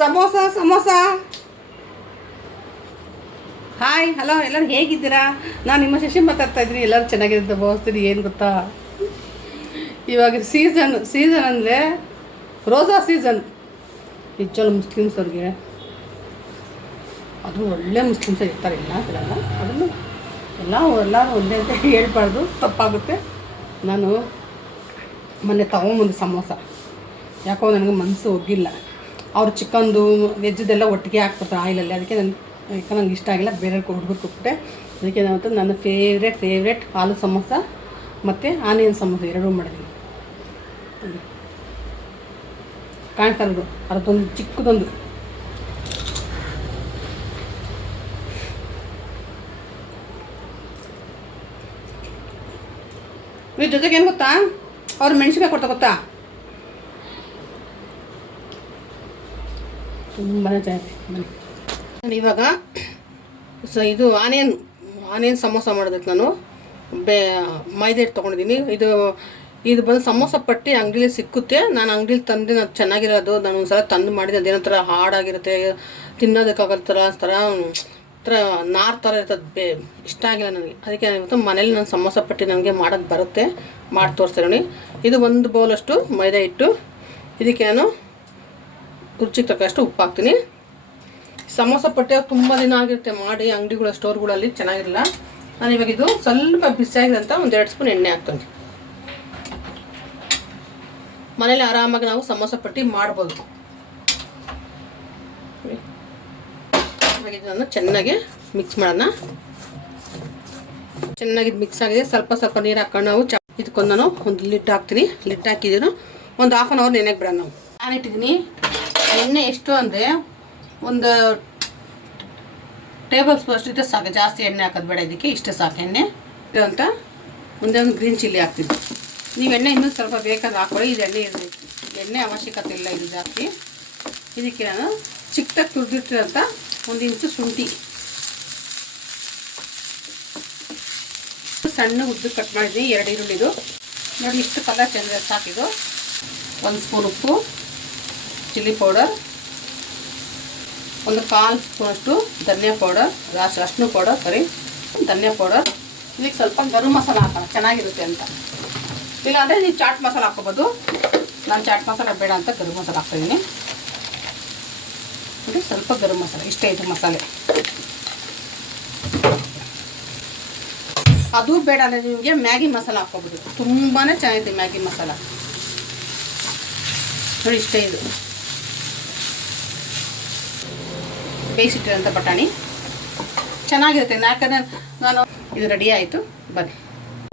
Samosa samosa. Hi hello, ಎಲ್ಲರೂ ಹೇಗಿದ್ದೀರಾ? ನಾನು ನಿಮ್ಮ ಶಶಿ ಮಾತಾಡ್ತಾ ಇದ್ದೀನಿ. ಎಲ್ಲರೂ ಚೆನ್ನಾಗಿರುತ್ತೆ ಭಾವಿಸ್ತೀನಿ. ಏನು ಗೊತ್ತಾ, ಇವಾಗ ಸೀಸನ್ ಅಂದರೆ ರೋಜಾ ಸೀಸನ್. ನಿಜವಲ್ಲ ಮುಸ್ಲಿಮ್ಸ್ ಅವ್ರಿಗೆ ಅದು ಒಳ್ಳೆ ಮುಸ್ಲಿಮ್ಸ್ ಇರ್ತಾರೆ, ಇಲ್ಲ ಅಂತಿಲ್ಲ. ಅದನ್ನು ಎಲ್ಲರೂ ಒಂದೇ ಅಂತ ಹೇಳ್ಬಾರ್ದು, ತಪ್ಪಾಗುತ್ತೆ. ನಾನು ಮೊನ್ನೆ ತೊಗೊಂಬಂದು ಸಮೋಸ, ಯಾಕೋ ನನಗೆ ಮನಸ್ಸು ಹೋಗಿಲ್ಲ. ಅವ್ರು ಚಿಕನ್ದು ವೆಜ್ಜದೆಲ್ಲ ಒಟ್ಟಿಗೆ ಹಾಕ್ಬಿಡ್ತಾರೆ ಆಯಿಲಲ್ಲಿ. ಅದಕ್ಕೆ ನಂಗೆ ಇಷ್ಟ ಆಗಿಲ್ಲ, ಬೇರೆ ಹುಡುಗರು ಕೊಟ್ಬಿಟ್ಟೆ. ಅದಕ್ಕೆ ಏನಾಗುತ್ತೆ, ನನ್ನ ಫೇವ್ರೇಟ್ ಆಲೂ ಸಮೋಸ ಮತ್ತು ಆನಿಯನ್ ಸಮೋಸ ಎರಡೂ ಮಾಡಿದ್ವಿ. ಕಾಣ್ತಾ ಇರೋದು ಅದೊಂದು ಚಿಕ್ಕದೊಂದು. ಇದ್ರ ಜೊತೆಗೆ ಏನು ಗೊತ್ತಾ, ಅವ್ರು ಮೆಣಸಿನ್ಕಾಯಿ ಕೊಡ್ತಾ ಗೊತ್ತಾ, ತುಂಬಾ ಚೆನ್ನಾಗಿದೆ. ಇವಾಗ ಇದು ಆನಿಯನ್ ಸಮೋಸ ಮಾಡೋದಕ್ಕೆ ನಾನು ಮೈದಾ ಹಿಟ್ಟು ತೊಗೊಂಡಿದ್ದೀನಿ. ಇದು ಬಂದು ಸಮೋಸ ಪಟ್ಟಿ ಅಂಗಡಿಲಿ ಸಿಕ್ಕುತ್ತೆ. ನಾನು ಅಂಗಡಿಲಿ ತಂದು ನಾನು ಚೆನ್ನಾಗಿರೋದು ನಾನು ಒಂದು ಸಲ ತಂದು ಮಾಡಿದೆ. ಅದೇನೋ ಥರ ಹಾಡಾಗಿರುತ್ತೆ, ತಿನ್ನೋದಕ್ಕಾಗೋ ಥರ ನಾರು ಥರ ಇರ್ತದೆ, ಇಷ್ಟ ಆಗಿಲ್ಲ ನನಗೆ. ಅದಕ್ಕೆ ಇವತ್ತು ಮನೇಲಿ ನಾನು ಸಮೋಸ ಪಟ್ಟಿ ನನಗೆ ಮಾಡೋಕ್ಕೆ ಬರುತ್ತೆ, ಮಾಡಿ ತೋರಿಸ್ತೇನೆ ನೋಡಿ. ಇದು ಒಂದು ಬೌಲಷ್ಟು ಮೈದಾ ಹಿಟ್ಟು. ಇದಕ್ಕೆ ನಾನು ರುಚಿಗೆ ತಕ್ಕಷ್ಟು ಉಪ್ಪು ಹಾಕ್ತೀನಿ. ಸಮೋಸ ಪಟ್ಟಿ ತುಂಬ ದಿನ ಆಗಿರುತ್ತೆ ಮಾಡಿ, ಅಂಗಡಿಗಳ ಸ್ಟೋರ್ಗಳಲ್ಲಿ ಚೆನ್ನಾಗಿರಲ್ಲ. ನಾನು ಇವಾಗ ಇದು ಸ್ವಲ್ಪ ಬಿಸಿಯಾಗಿರೋಂಥ 1-2 ಸ್ಪೂನ್ ಎಣ್ಣೆ ಹಾಕ್ತೀನಿ. ಮನೇಲಿ ಆರಾಮಾಗಿ ನಾವು ಸಮೋಸ ಪಟ್ಟಿ ಮಾಡ್ಬೋದು. ಇವಾಗ ಇದನ್ನು ಚೆನ್ನಾಗಿ ಮಿಕ್ಸ್ ಮಾಡೋಣ. ಚೆನ್ನಾಗಿ ಮಿಕ್ಸ್ ಆಗಿದೆ. ಸ್ವಲ್ಪ ನೀರು ಹಾಕೊಂಡು ನಾವು ಇದಕ್ಕೊಂದು ನಾನು ಒಂದು ಲಿಡ್ ಹಾಕ್ತೀನಿ. ಲಿಡ್ ಹಾಕಿದ್ದೀನಿ, ಒಂದು 1/2 ಅವರ್ ನೆನೆಗೆ ಬಿಡೋಣ. ನಾವು ನಾನಿಟ್ಟಿದ್ದೀನಿ ಎಣ್ಣೆ ಎಷ್ಟು ಅಂದರೆ ಒಂದು ಟೇಬಲ್ ಸ್ಪೂನ್ ಅಷ್ಟು ಇದ್ರೆ ಸಾಕು, ಜಾಸ್ತಿ ಎಣ್ಣೆ ಹಾಕೋದು ಬೇಡ. ಇದಕ್ಕೆ ಇಷ್ಟೇ ಸಾಕು ಎಣ್ಣೆ ಅಂತ. ಒಂದು ಗ್ರೀನ್ ಚಿಲ್ಲಿ ಹಾಕ್ತೀನಿ. ನೀವು ಎಣ್ಣೆ ಇನ್ನೂ ಸ್ವಲ್ಪ ಬೇಕಾದ್ರೆ ಹಾಕೊಳ್ಳಿ. ಇದು ಎಣ್ಣೆ ಅವಶ್ಯಕತೆ ಇಲ್ಲ ಇದು ಜಾಸ್ತಿ. ಇದಕ್ಕೆ ನಾನು ಚಿಕ್ಕದಾಗಿ ತುರಿದಿಟ್ಟಿರೋಂಥ 1 ಇಂಚು ಶುಂಠಿ ಸಣ್ಣ ಉದ್ದು ಕಟ್ ಮಾಡಿದ್ದೀನಿ. 2 ಈರುಳ್ಳಿದು ನೋಡಿ, ಇಷ್ಟು ಕಲರ್ ಚೆಂದ ಸಾಕಿದು. 1 ಸ್ಪೂನ್ ಉಪ್ಪು, ಚಿಲ್ಲಿ ಪೌಡರ್, ಒಂದು 1/4 ಸ್ಪೂನಷ್ಟು ಧನಿಯಾ ಪೌಡರ್, ಅರ್ಶಿನ ಪೌಡರ್, ಧನಿಯಾ ಪೌಡರ್. ಇದಕ್ಕೆ ಸ್ವಲ್ಪ ಗರಂ ಮಸಾಲ ಹಾಕೋಣ, ಚೆನ್ನಾಗಿರುತ್ತೆ ಅಂತ. ಇಲ್ಲ ಅಂದರೆ ನೀವು ಚಾಟ್ ಮಸಾಲ ಹಾಕ್ಕೋಬೋದು. ನಾನು ಚಾಟ್ ಮಸಾಲ ಬೇಡ ಅಂತ ಗರಂ ಮಸಾಲ ಹಾಕ್ತಾಯಿದ್ದೀನಿ. ನೋಡಿ, ಸ್ವಲ್ಪ ಗರಂ ಮಸಾಲ, ಇಷ್ಟೇ ಇದು ಮಸಾಲೆ. ಅದು ಬೇಡ ಅಂದರೆ ನಿಮಗೆ ಮ್ಯಾಗಿ ಮಸಾಲ ಹಾಕ್ಕೋಬೋದು, ತುಂಬಾ ಚೆನ್ನಾಗಿದೆ ಮ್ಯಾಗಿ ಮಸಾಲ. ನೋಡಿ, ಇಷ್ಟೇ ಇದು ಬೇಯಿಸಿಟ್ಟಿರೋಂಥ ಬಟಾಣಿ ಚೆನ್ನಾಗಿರುತ್ತೆ. ಯಾಕಂದರೆ ನಾನು ಇದು ರೆಡಿ ಆಯಿತು. ಬನ್ನಿ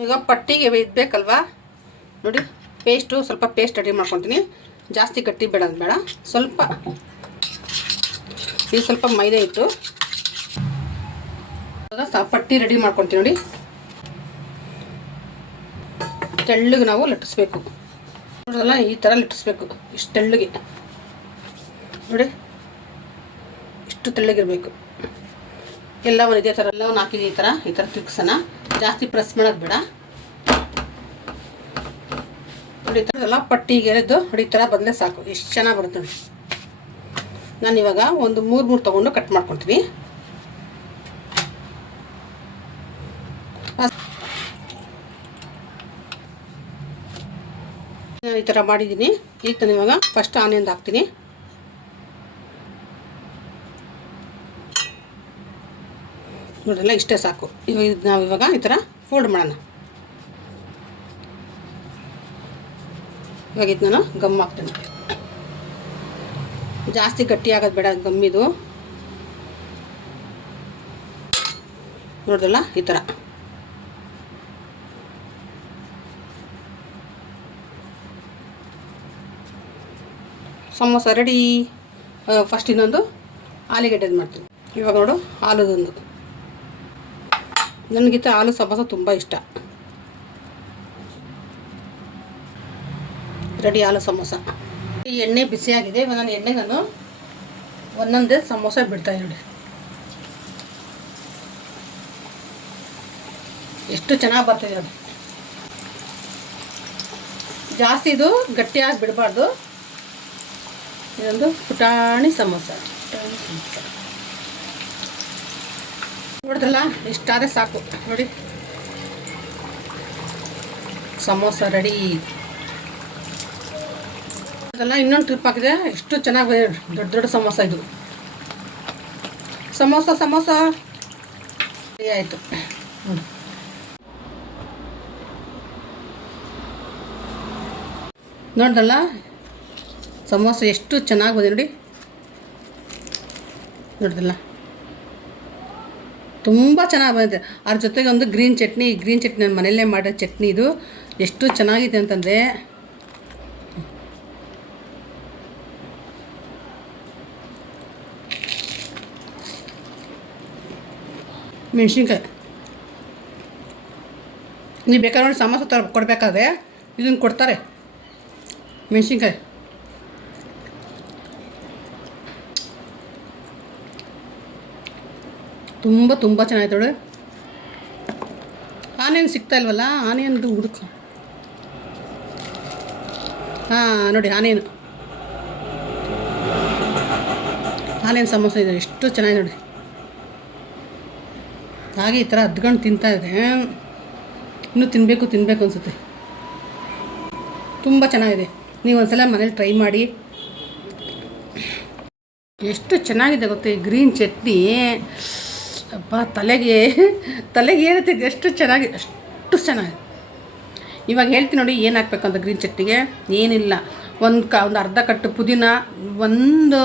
ಈಗ ಪಟ್ಟಿಗೆ ಬೇಕಲ್ವಾ ನೋಡಿ, ಸ್ವಲ್ಪ ಪೇಸ್ಟ್ ರೆಡಿ ಮಾಡ್ಕೊತೀನಿ. ಜಾಸ್ತಿ ಗಟ್ಟಿ ಬೇಡ, ಸ್ವಲ್ಪ ಮೈದಾ ಹಿಟ್ಟು ಪಟ್ಟಿ ರೆಡಿ ಮಾಡ್ಕೊತೀನಿ. ನೋಡಿ, ತೆಳ್ಳಗೆ ನಾವು ಲಟ್ಟಿಸ್ಬೇಕು. ನೋಡೋದಲ್ಲ, ಈ ಥರ ಲಟ್ಟಿಸ್ಬೇಕು, ಇಷ್ಟು ತೆಳ್ಳಗೆ. ನೋಡಿ, ಇಷ್ಟು ತೆಳ್ಳಗಿರಬೇಕು. ಎಲ್ಲವನ್ನು ಇದೇ ಥರ ಎಲ್ಲವನ್ನು ಹಾಕಿದೆ. ಈ ಥರ ತಿರ್ಗ್ಸೋಣ, ಜಾಸ್ತಿ ಪ್ರೆಸ್ ಮಾಡೋದು ಬೇಡ. ನೋಡಿ, ಈ ಥರ ಎಲ್ಲ ಪಟ್ಟಿಗೆ ಎರೆದು ನೋಡಿ, ಈ ಥರ ಬಂದರೆ ಸಾಕು, ಎಷ್ಟು ಚೆನ್ನಾಗಿ ಬರುತ್ತೆ ನೋಡಿ. ನಾನು ಇವಾಗ ಒಂದು 3 ತೊಗೊಂಡು ಕಟ್ ಮಾಡ್ಕೊತೀನಿ. ನಾನು ಈ ಥರ ಮಾಡಿದ್ದೀನಿ. ಈಗ ನಾನು ಇವಾಗ ಫಸ್ಟ್ ಆನಿಯನ್ ಹಾಕ್ತೀನಿ. ನೋಡಲ್ಲ, ಇಷ್ಟೇ ಸಾಕು. ಇವಾಗ ಈ ಥರ ಫೋಲ್ಡ್ ಮಾಡೋಣ. ಇವಾಗ ಇದು ನಾನು ಗಮ್ ಹಾಕ್ತೀನಿ. ಜಾಸ್ತಿ ಗಟ್ಟಿ ಆಗೋದು ಬೇಡ ಗಮ್ಮಿದು. ನೋಡ್ದಲ್ಲ, ಈ ಥರ ಸಮೋಸ ರೆಡಿ. ಫಸ್ಟ್ ಇನ್ನೊಂದು ಆಲೂಗಡ್ಡೆದು ಮಾಡ್ತೀನಿ. ಇವಾಗ ನೋಡು, ಆಲೂದೊಂದು. ನನಗಿಂತ ಆಲೂ ಸಮೋಸ ತುಂಬ ಇಷ್ಟ. ರೆಡಿ ಆಲೂ ಸಮೋಸ. ಈ ಎಣ್ಣೆ ಬಿಸಿಯಾಗಿದೆ. ಇವಾಗ ನಾನು ಒಂದೊಂದೇ ಸಮೋಸ ಬಿಡ್ತಾಯಿದ್ದೀನಿ ನೋಡಿ, ಎಷ್ಟು ಚೆನ್ನಾಗಿ ಬರ್ತಿದೆ ಅದು. ಜಾಸ್ತಿ ಇದು ಗಟ್ಟಿಯಾಗಿ ಬಿಡಬಾರ್ದು, ಇದೊಂದು ಪುಟಾಣಿ ಸಮೋಸ. ನೋಡಿದ್ರಲ್ಲ, ಇಷ್ಟಾದರೆ ಸಾಕು ನೋಡಿ, ಸಮೋಸ ರೆಡಿ. ಅದೆಲ್ಲ ಇನ್ನೊಂದು ಟ್ರಿಪ್ ಹಾಕಿದೆ, ಎಷ್ಟು ಚೆನ್ನಾಗಿ ದೊಡ್ಡ ದೊಡ್ಡ ಸಮೋಸ. ಇದು ಸಮೋಸ ರೆಡಿ ಆಯಿತು ನೋಡಿ. ನೋಡ್ದಲ್ಲ ಸಮೋಸ ಎಷ್ಟು ಚೆನ್ನಾಗಿ ಬಂದಿದೆ ನೋಡಿ. ನೋಡ್ದಲ್ಲ ತುಂಬ ಚೆನ್ನಾಗಿ ಬಂದಿದೆ. ಅದ್ರ ಜೊತೆಗೆ ಒಂದು ಗ್ರೀನ್ ಚಟ್ನಿ ನಾನು ಮನೆಯಲ್ಲೇ ಮಾಡೋ ಚಟ್ನಿ. ಇದು ಎಷ್ಟು ಚೆನ್ನಾಗಿದೆ ಅಂತಂದರೆ ಮೆಣಸಿನ್ಕಾಯಿ. ನೀವು ಬೇಕಾದ್ರೆ ನೋಡಿ ಸಮೋಸ ಕೊಡಬೇಕಾದ್ರೆ ಇದನ್ನು ಕೊಡ್ತಾರೆ, ಮೆಣಸಿನ್ಕಾಯಿ. ತುಂಬ ಚೆನ್ನಾಗಿತ್ತು ನೋಡಿ. ಆನಿಯನ್ ಸಿಗ್ತಾ ಇಲ್ವಲ್ಲ, ಆನಿಯನ್ದು ಹುಡುಕ. ನೋಡಿ ಆನಿಯನ್ ಸಮೋಸ ಇದೆ, ಎಷ್ಟು ಚೆನ್ನಾಗಿ ನೋಡಿ. ಹಾಗೆ ಈ ಥರ ಹದ್ಕೊಂಡು ತಿಂತಾಯಿದ್ರೆ ಇನ್ನೂ ತಿನ್ನಬೇಕು ಅನಿಸುತ್ತೆ. ತುಂಬ ಚೆನ್ನಾಗಿದೆ. ನೀವು ಒಂದ್ಸಲ ಮನೇಲಿ ಟ್ರೈ ಮಾಡಿ. ಎಷ್ಟು ಚೆನ್ನಾಗಿದೆ ಗೊತ್ತಾ ಈ ಗ್ರೀನ್ ಚಟ್ನಿ. ಅಪ್ಪ ತಲೆಗೆ ಏರುತ್ತೆ, ಎಷ್ಟು ಚೆನ್ನಾಗಿ, ಅಷ್ಟು ಚೆನ್ನಾಗಿ. ಇವಾಗ ಹೇಳ್ತೀನಿ ನೋಡಿ ಏನು ಹಾಕ್ಬೇಕಂತ ಗ್ರೀನ್ ಚಟ್ನಿಗೆ. ಏನಿಲ್ಲ, ಒಂದು ಅರ್ಧ ಕಟ್ಟು ಪುದೀನ, ಒಂದು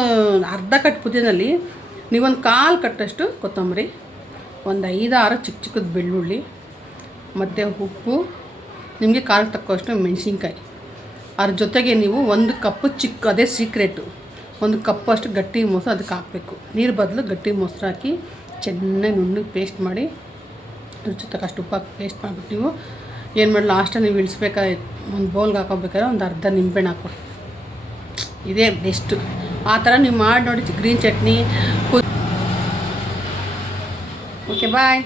ಅರ್ಧ ಕಟ್ಟು ಪುದೀನಲ್ಲಿ ನೀವೊಂದು 1/4 ಕಟ್ಟಷ್ಟು ಕೊತ್ತಂಬರಿ, ಒಂದು 5-6 ಚಿಕ್ಕದ ಬೆಳ್ಳುಳ್ಳಿ, ಮತ್ತು ಉಪ್ಪು, ನಿಮಗೆ ಖಾರಕ್ಕೆ ತಕ್ಕಷ್ಟು ಮೆಣಸಿನ್ಕಾಯಿ. ಅದ್ರ ಜೊತೆಗೆ ನೀವು 1 ಕಪ್ಪು ಅದೇ ಸೀಕ್ರೆಟು, 1 ಕಪ್ಪು ಅಷ್ಟು ಗಟ್ಟಿ ಮೊಸರು ಅದಕ್ಕೆ ಹಾಕಬೇಕು. ನೀರು ಬದಲು ಗಟ್ಟಿ ಮೊಸರು ಹಾಕಿ ಚೆನ್ನಾಗಿ ನುಣ್ಣಗೆ ಪೇಸ್ಟ್ ಮಾಡಿ, ಅದ್ರ ಜೊತೆಗೆ ಅಷ್ಟು ಉಪ್ಪು ಹಾಕಿ ಪೇಸ್ಟ್ ಮಾಡಿಬಿಟ್ಟು ನೀವು ಏನು ಮಾಡಿ ಲಾಸ್ಟಲ್ಲಿ ನೀವು ಇಳಿಸ್ಬೇಕಾದ್ರೆ ಒಂದು ಬೌಲ್ಗೆ ಹಾಕೋಬೇಕಾದ್ರೆ ಒಂದು ಅರ್ಧ ನಿಂಬೆಹಣ್ಣು ಹಾಕೋ. ಇದೇ ಬೆಸ್ಟು. ಆ ಥರ ನೀವು ಮಾಡಿ ನೋಡಿ ಗ್ರೀನ್ ಚಟ್ನಿ. ಓಕೆ, ಬಾಯ್.